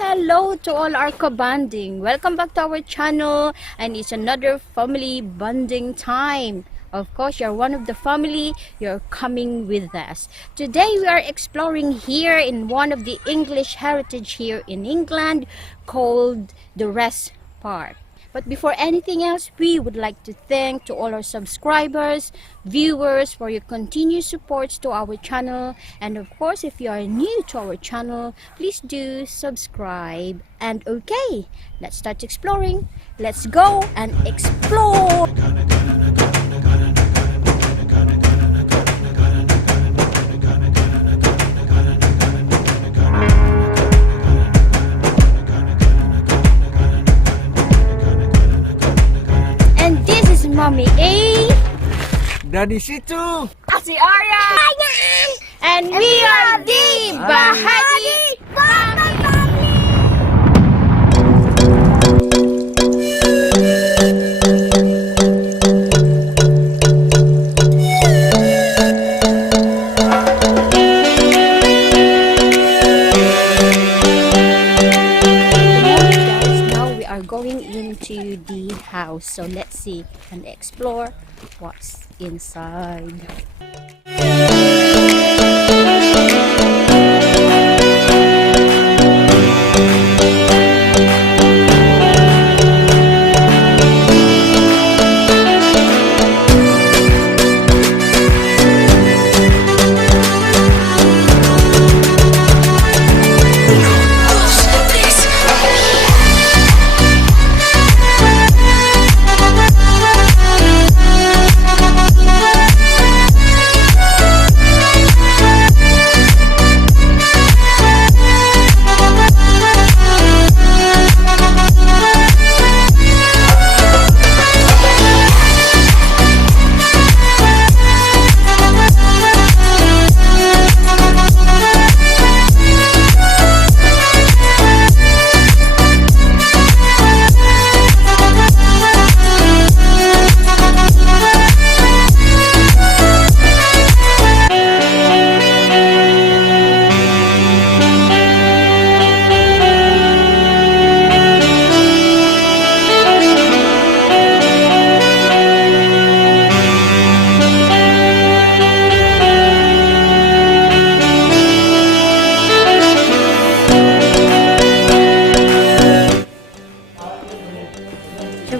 Hello to all our kabanding. Welcome back to our channel, and it's another family bonding time. Of course, you're one of the family, you're coming with us. Today we are exploring here in one of the English heritage here in England called the Wrest Park. But before anything else, we would like to thank to all our subscribers, viewers for your continued support to our channel. And of course, if you are new to our channel, please do subscribe. And okay, let's start exploring. Let's go and explore! Mommy A, Daddy Situ, Asi Arya, and we are the Bahadi family. Now we are going into the house, so let's see and explore what's inside.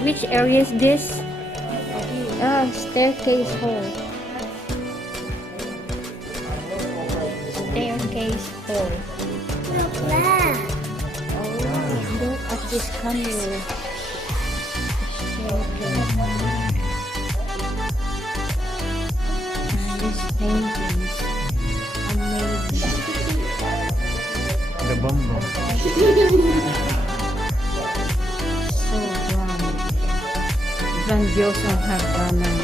Which area is this? Staircase hall. Staircase hall. Oh, look at this canoe. These paintings. Amazing. the bonbon. So grand. Grandiosong hagdanan.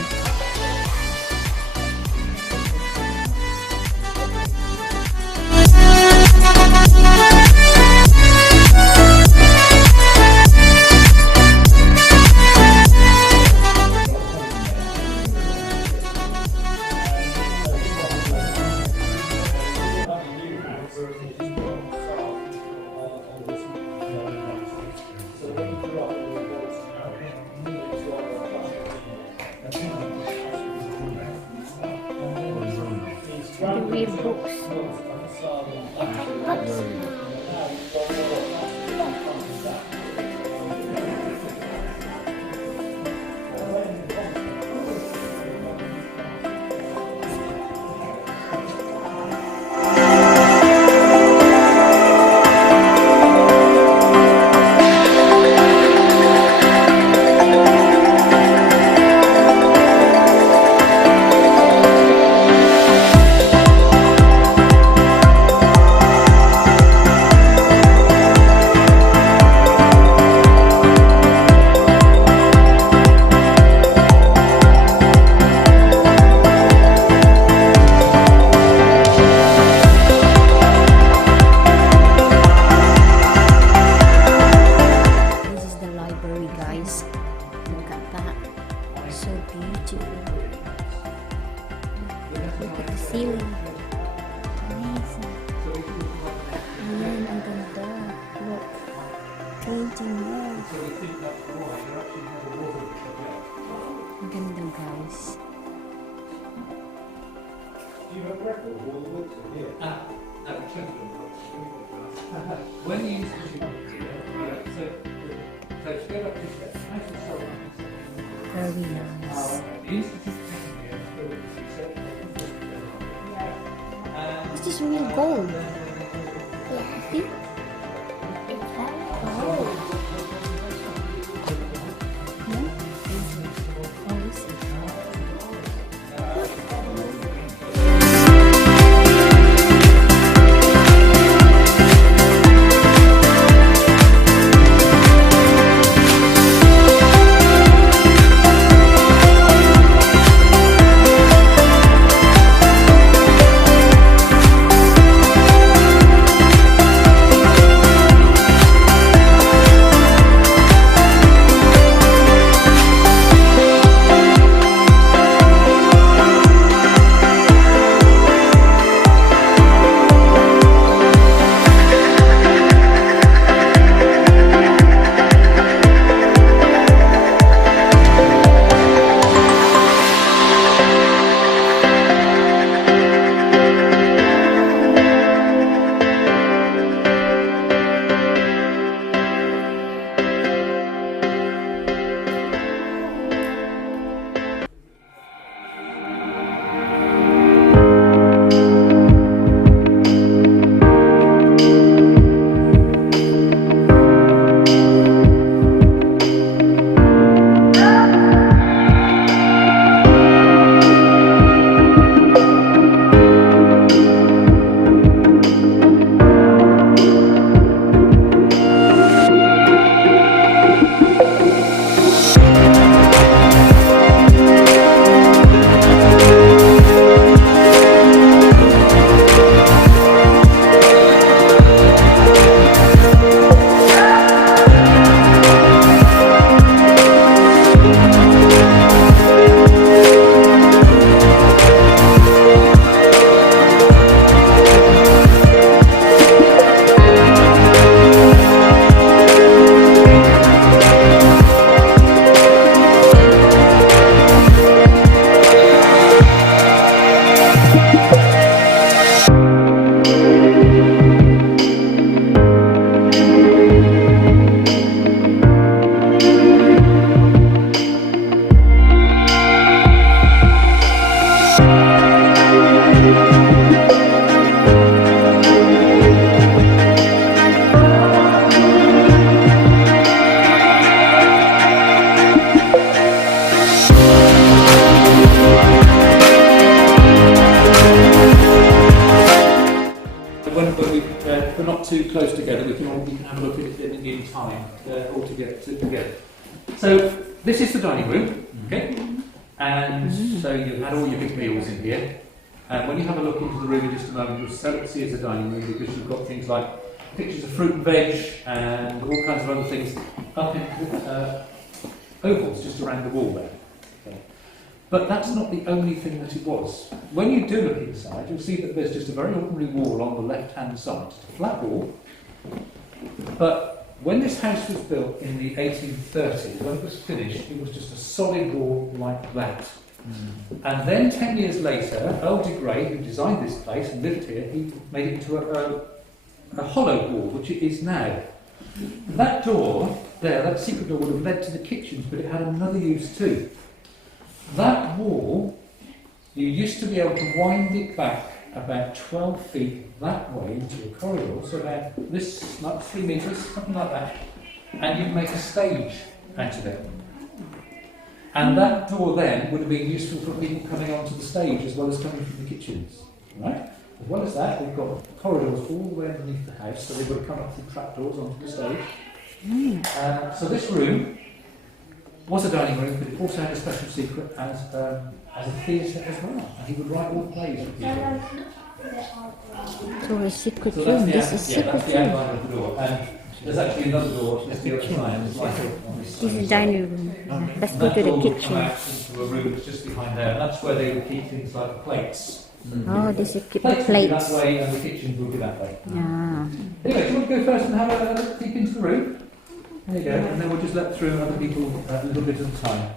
interesting mo. So we think that's why there actually never was a project. Ang ganda, guys. Do you have a record of all the books in here? No, children books. When the institute was here, so to go back to that, nice and so on. Very nice. The institute came here, built this research Is this real gold? Yeah, see? It's very gold. No? Oh, is it? If we're not too close together, we can have a look at it in time, all together. So this is the dining room, okay? And so you've had all your big meals in here. And when you have a look into the room in just a moment, you'll see it as a dining room because you've got things like pictures of fruit and veg and all kinds of other things up in ovals just around the wall there. Okay. But that's not the only thing that it was. When you do look inside, you'll see that there's just a very ordinary wall on the left-hand side, just a flat wall. But when this house was built in the 1830s, when it was finished, it was just a solid wall like that. And then 10 years later, Earl de Grey, who designed this place and lived here, he made it into a hollow wall, which it is now. That door there, that secret door, would have led to the kitchens, but it had another use too. That wall, you used to be able to wind it back about 12 feet that way into a corridor, so about this, like 3 metres, something like that, and you'd make a stage out of it. And that door then would have been useful for people coming onto the stage as well as coming from the kitchens, right? As well as that, we've got corridors all the way underneath the house, so they would have come up through trapdoors onto the stage. So this room was a dining room, but it also had a special secret as a theatre as well. And he would write all the plays for people. So a secret So room. that's This is the, that's secret the room. outline of the door. And there's actually another door, that's the other side. It's like This is dining room. Let's go to the kitchen. Into a room that's just behind there, and that's where they would keep things like plates. Oh, this is keep the Plates would be that plates. way, and the kitchen would be that way. Yeah. Anyway, do you want to go first and have a peek into the room? There you go, and then we'll just let through other people a little bit at a time.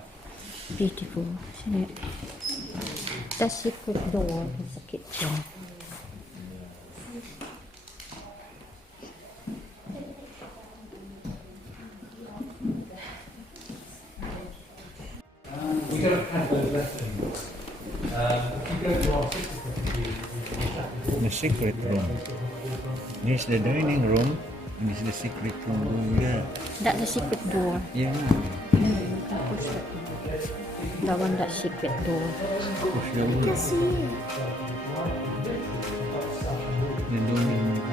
Beautiful, isn't it? The secret door is the kitchen. We don't have those left anymore. If you go to our sister property, The secret room. This is the dining room, and this is the secret room over there. That's the secret door. Yeah. Push that door. That one, that secret door. Push the wood. The door in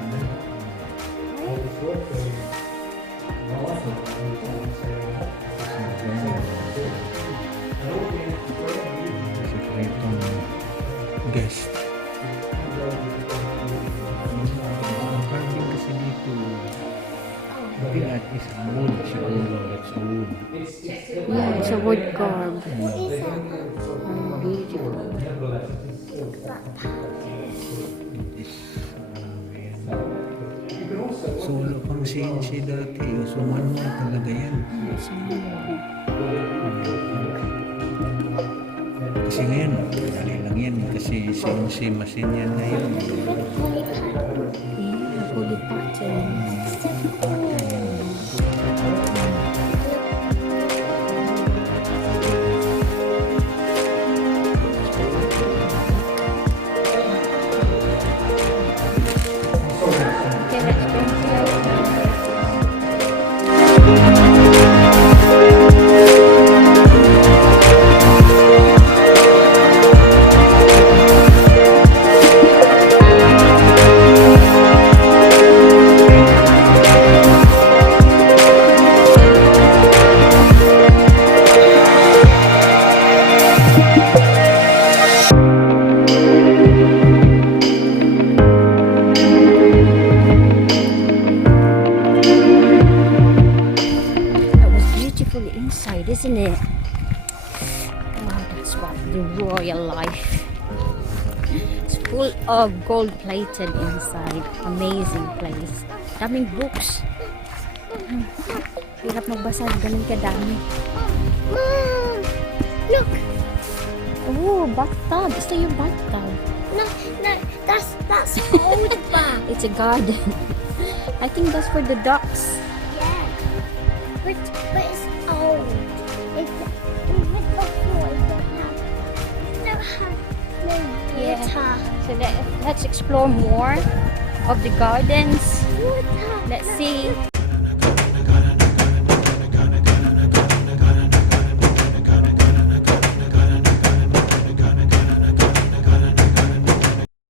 guest. Parking kasi dito. Maybe that is wood siguro. That's a wood. Yeah, it's a wood carved. Beautiful. It is, solo pang CNC dati. So manual talaga yan. Kasi ngayon, dali lang yan. Kasi CNC machine yan na yun. Yeah, fully patterned. Okay, let's go inside. Inside, isn't it? Oh, that's what the royal life. It's full of gold plated inside. Amazing place. Daming books. Hirap magbasa, ganun kadami. Mom, look. Oh, bathtub. Is that your bathtub? No, that's old bath. It's a garden. I think that's for the ducks. Yeah, but it's old. It's even before it don't have no Yeah. water. So let's explore more of the gardens. Water. Let's see.